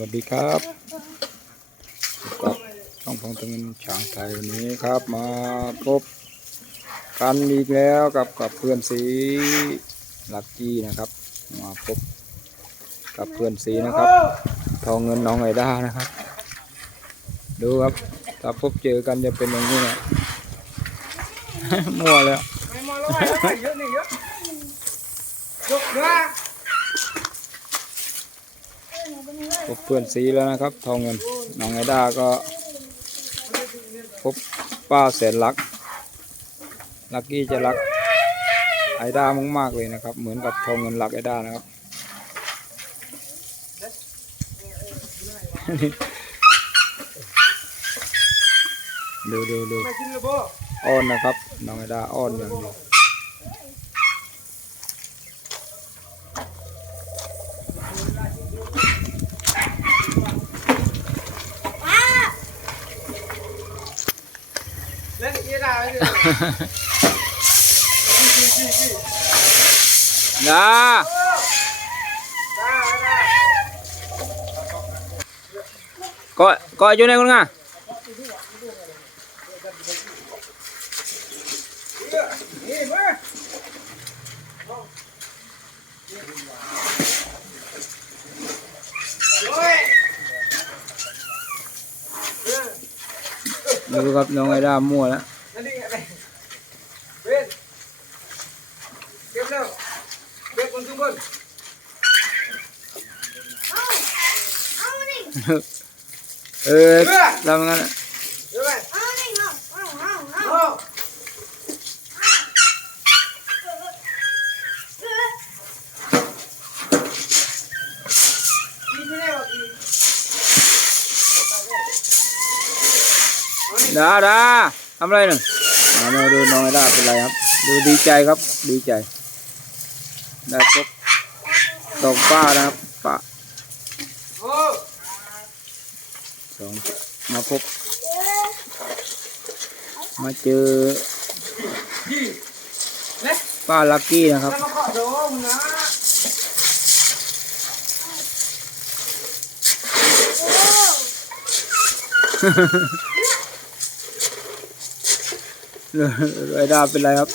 วัสดีครับกับช่องพงตะเงินช้างไทยวันนี้ครับมาพบกันอีกแล้วกับกับเพื่อนสีลักกี้นะครับ มาพบกับเพื่อนสีนะครับ ทองเงินน้องไอด้านะครับ ดูครับถ้าพบเจอกันจะเป็นอย่างนี้นะมั่วแล้วเยอะนี่เยอะยกเนื้อ พบเพื่อนสีแล้วนะครับ ทองเงินน้องไอด้าก็พบป้าแสนรัก ลักกี้จะรักไอด้ามากๆเลยนะครับ เหมือนกับทองเงินรักไอด้านะครับดูดูดูไม่กินเลยบ่อ้อนนะครับน้องไอด้าอ้อนอย่างเดียว Đó. Coi, coi chỗ này con à. Được gặp nó ngày ra mua đó. เออทำงั้นอะเดี๋ยวไปโอ้กินไม่ได้หรอกกินดาดาทำอะไรหนึ่งมาดูน้องไอด้าเป็นไรครับ ดูดีใจครับดีใจ ได้พบดอกป้านะครับป้า สองมาพบ มาเจอป้าลักกี้นะครับแล้วมาขอโดมนะได้าเป็นไรครับ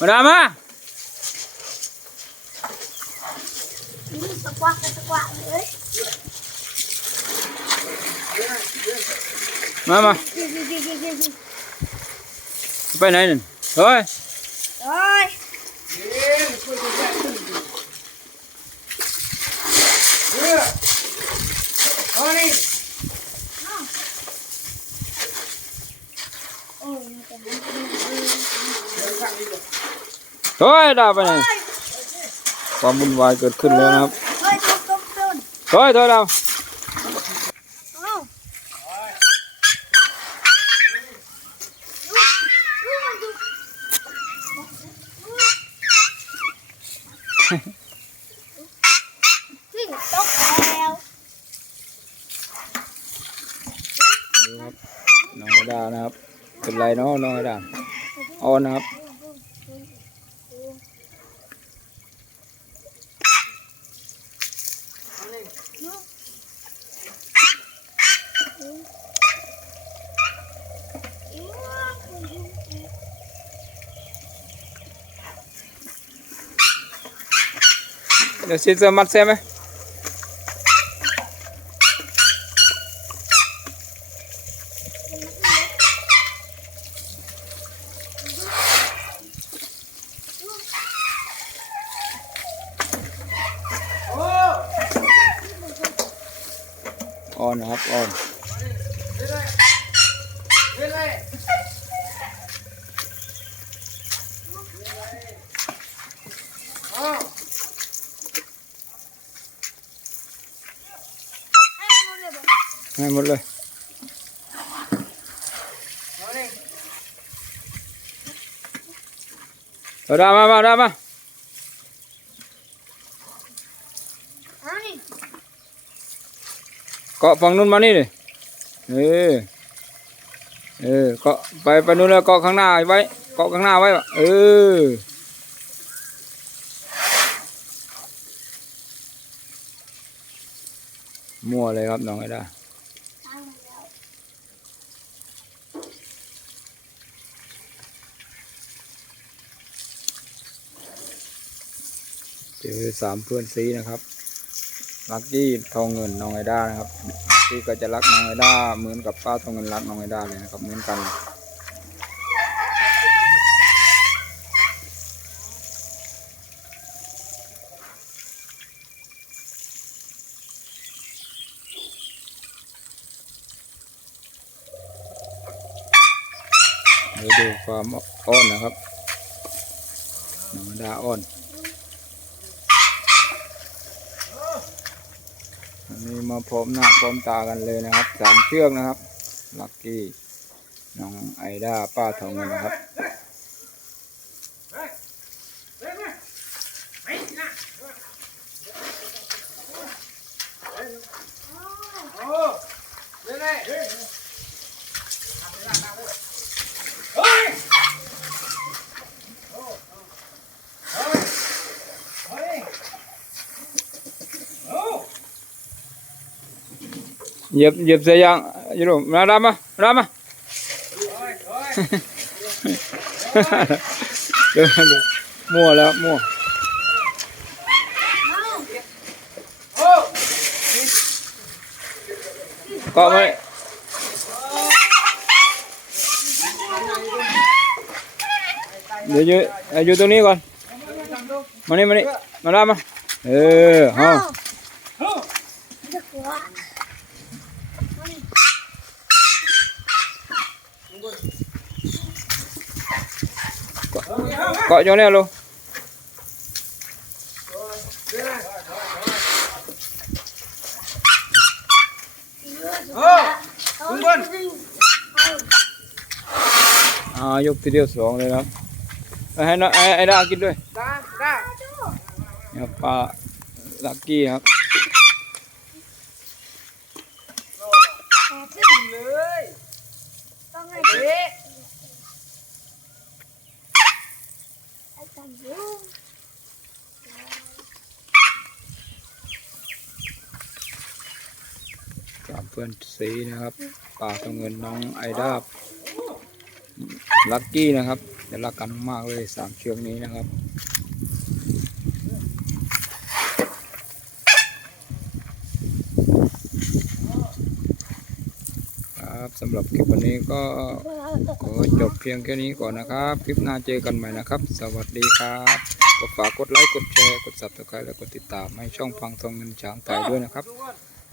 มาดามา มามาไปไหนหนึ่งเฮ้ย โอ้ย เย็นช่วยกันแก้ขึ้นเฮ้ยเอานี่ โอ้ยมันจะมัน เดี๋ยวสั่งอีกเลย เฮ้ยดาไปไหนความวุ่นวายเกิดขึ้นแล้วนะครับ เฮ้ยตุ๊บตุ๊บตุ๊บ เฮ้ยเธอดาว น้องไอดานะครับ เป็นไรเนาะน้องไอดาอ่อนนะครับ เดี๋ยวxin mặt xem ấy on นะครับ on เรื่อยๆเรื่อยๆเอา ให้หมดเลย เอานี่ เอาดามามาดามา เอา เกาะฝั่งนู้นมานี่ดิเออเออเกาะไปไปนู้นแล้วเกาะข้างหน้าไว้เกาะข้างหน้าไว้เออมั่วเลยครับน้องไอด้าตั้งมาแล้วเจอสามเพื่อนซีนะครับ ลักกี้ทองเงินน้องไอด้านะครับลักกี้ก็จะรักน้องไอด้าเหมือนกับป้าทองเงินรักน้องไอด้าเลยนะครับเหมือนกันเดี๋ยวดูความอ้อนนะครับน้องไอด้าอ้อน นี้มาพร้อมหน้าพร้อมตากันเลยนะครับสามเชือกนะครับ ลักกี้น้องไอด้าป้าทองเงินนะครับโอ้เล่นเลยเฮ้ย เหยียบเหยียบเสียยังยูโรมาดามาดามา เฮ้ยเฮ้ย เดินเดินมั่วแล้วมั่ว โอ้ เกาะไว้เดี๋ยวอยู่เอาอยู่ตรงนี้ก่อน มานี่มานี่มาดามา เออเอ gọi cho nè luôn. À giúp tí điều xuống đây lắm ai nó ai ai đã kín đuôi nhập à, pa đã kia hả? Cho kênh Ghiền Mì Gõ Để không bỏ lỡ những สามเพื่อนสีนะครับ ป่าตัวเงินน้องไอดาบลักกี้นะครับจะรักกันมากเลยสามเชือกนี้นะครับ ครับสำหรับคลิปวันนี้ก็ขอจบเพียงแค่นี้ก่อนนะครับ คลิปหน้าเจอกันใหม่นะครับ สวัสดีครับก็ฝากกดไลค์กดแชร์กด subscribe และกดติดตามให้ช่องฟังทองเงินช้างไทยด้วยนะครับ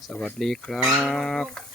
สวัสดีครับ